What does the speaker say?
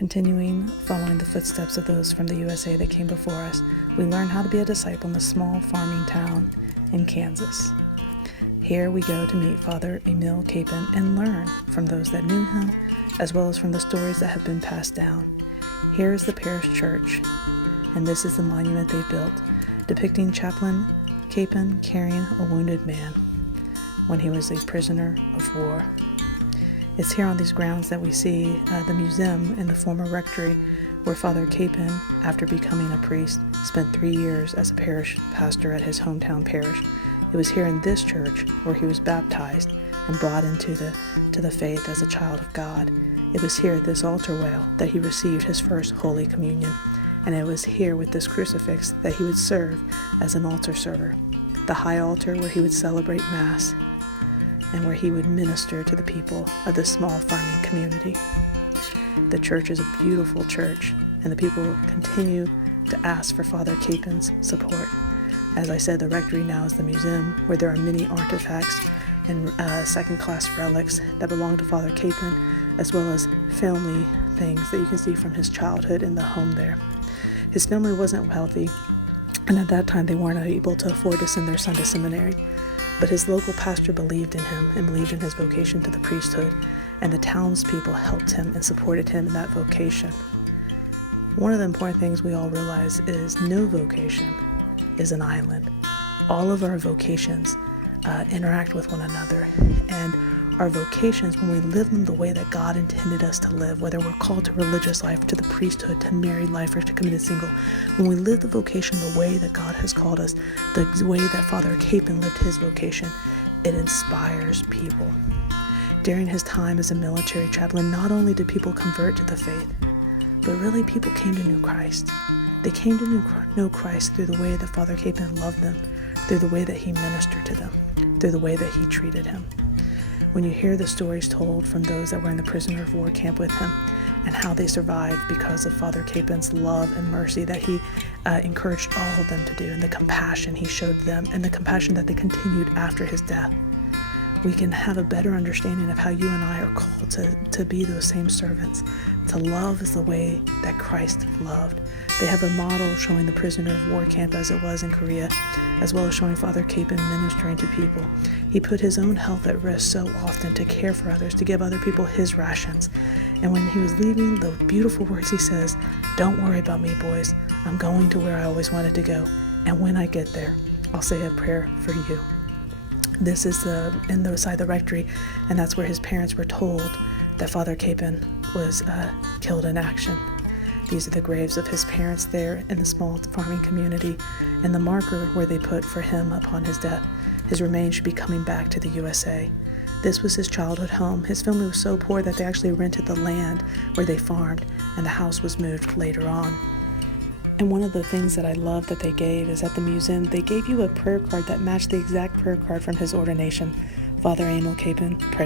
Continuing following the footsteps of those from the USA that came before us, we learn how to be a disciple in a small farming town in Kansas. Here we go to meet Father Emil Kapaun and learn from those that knew him, as well as from the stories that have been passed down. Here is the parish church, and this is the monument they built, depicting Chaplain Kapaun carrying a wounded man when he was a prisoner of war. It's here on these grounds that we see the museum in the former rectory where Father Kapaun, after becoming a priest, spent 3 years as a parish pastor at his hometown parish. It was here in this church where he was baptized and brought into the faith as a child of God. It was here at this altar rail that he received his first Holy Communion, and it was here with this crucifix that he would serve as an altar server, the high altar where he would celebrate Mass and where he would minister to the people of this small farming community. The church is a beautiful church, and the people continue to ask for Father Kapaun's support. As I said, the rectory now is the museum where there are many artifacts and second-class relics that belong to Father Kapaun, as well as family things that you can see from his childhood in the home there. His family wasn't wealthy, and at that time they weren't able to afford to send their son to seminary. But his local pastor believed in him and believed in his vocation to the priesthood, and the townspeople helped him and supported him in that vocation. One of the important things we all realize is no vocation is an island. All of our vocations interact with one another, and our vocations, when we live them the way that God intended us to live, whether we're called to religious life, to the priesthood, to married life, or to committed single, when we live the vocation the way that God has called us, the way that Father Kapaun lived his vocation, it inspires people. During his time as a military chaplain, not only did people convert to the faith, but really people came to know Christ. They came to know Christ through the way that Father Kapaun loved them, through the way that he ministered to them, through the way that he treated him. When you hear the stories told from those that were in the prisoner of war camp with him and how they survived because of Father Kapaun's love and mercy that he encouraged all of them to do, and the compassion he showed them, and the compassion that they continued after his death, we can have a better understanding of how you and I are called to be those same servants, to love as the way that Christ loved. They have a model showing the prisoner of war camp as it was in Korea, as well as showing Father Kapaun ministering to people. He put his own health at risk so often to care for others, to give other people his rations. And when he was leaving, the beautiful words he says, "Don't worry about me, boys. I'm going to where I always wanted to go. And when I get there, I'll say a prayer for you." This is inside the rectory, and that's where his parents were told that Father Kapaun was killed in action. These are the graves of his parents there in the small farming community, and the marker where they put for him upon his death. His remains should be coming back to the USA. This was his childhood home. His family was so poor that they actually rented the land where they farmed, and the house was moved later on. And one of the things that I love that they gave is at the museum, they gave you a prayer card that matched the exact prayer card from his ordination. Father Emil Kapaun, pray for